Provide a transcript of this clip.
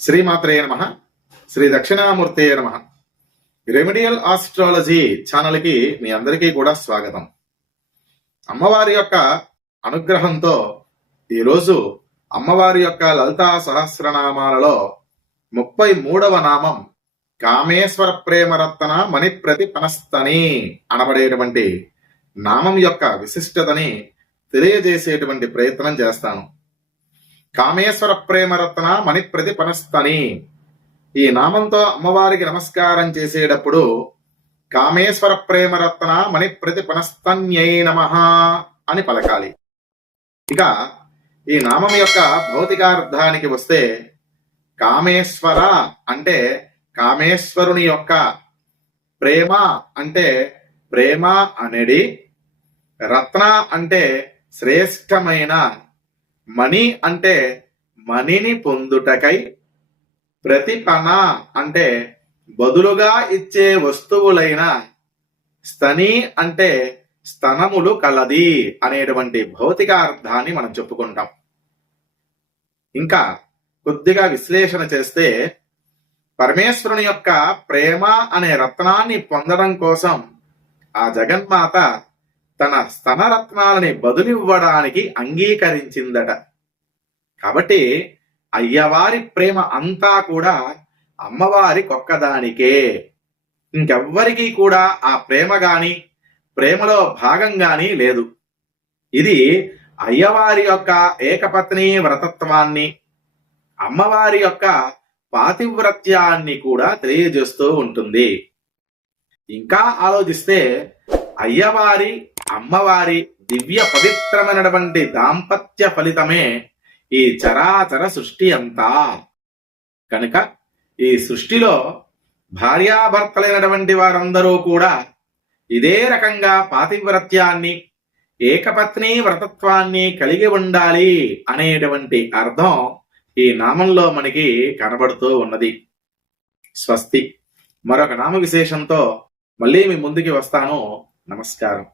శ్రీమాత్రే నమః. శ్రీ దక్షిణామూర్తే నమః. రెమెడియల్ ఆస్ట్రాలజీ ఛానల్కి మీ అందరికీ కూడా స్వాగతం. అమ్మవారి యొక్క అనుగ్రహంతో ఈరోజు అమ్మవారి యొక్క లలితా సహస్రనామాలలో 33వ నామం కామేశ్వర ప్రేమరత్న మణిప్రతిపనస్తని అనబడేటువంటి నామం యొక్క విశిష్టతని తెలియజేసేటువంటి ప్రయత్నం చేస్తాను. కామేశ్వర ప్రేమరత్న మణిప్రతిపనస్తని ఈ నామంతో అమ్మవారికి నమస్కారం చేసేటప్పుడు కామేశ్వర ప్రేమరత్న మణిప్రతిపనస్తన్యై నమః అని పలకాలి. ఇక ఈ నామం యొక్క భౌతికార్థానికి వస్తే కామేశ్వర అంటే కామేశ్వరుని యొక్క, ప్రేమ అంటే ప్రేమ అనేది, రత్న అంటే శ్రేష్టమైన, మణి అంటే మణిని పొందుటకై, ప్రతిపన అంటే బదులుగా ఇచ్చే వస్తువులైన, స్తని అంటే స్తనములు కలది అనేటువంటి భౌతికార్థాన్ని మనం చెప్పుకుంటాం. ఇంకా కొద్దిగా విశ్లేషణ చేస్తే పరమేశ్వరుని యొక్క ప్రేమ అనే రత్నాన్ని పొందడం కోసం ఆ జగన్మాత తన స్తనరత్నాలని బదులివ్వడానికి అంగీకరించిందట. కాబట్టి అయ్యవారి ప్రేమ అంతా కూడా అమ్మవారికొక్కదానికే, ఇంకెవ్వరికీ కూడా ఆ ప్రేమ గాని ప్రేమలో భాగం గాని లేదు. ఇది అయ్యవారి యొక్క ఏకపత్ని వ్రతత్వాన్ని, అమ్మవారి యొక్క పాతివ్రత్యాన్ని కూడా తెలియజేస్తూ ఉంటుంది. ఇంకా ఆలోచిస్తే అయ్యవారి అమ్మవారి దివ్య పవిత్రమైనటువంటి దాంపత్య ఫలితమే ఈ చరాచర సృష్టి అంతా. కనుక ఈ సృష్టిలో భార్యాభర్తలైనటువంటి వారందరూ కూడా ఇదే రకంగా పాతివ్రత్యాన్ని, ఏకపత్ని వ్రతత్వాన్ని కలిగి ఉండాలి అనేటువంటి అర్థం ఈ నామంలో మనకి కనబడుతూ ఉన్నది. స్వస్తి. మరొక నామ విశేషంతో మళ్ళీ మీ ముందుకి వస్తాను. నమస్కారం.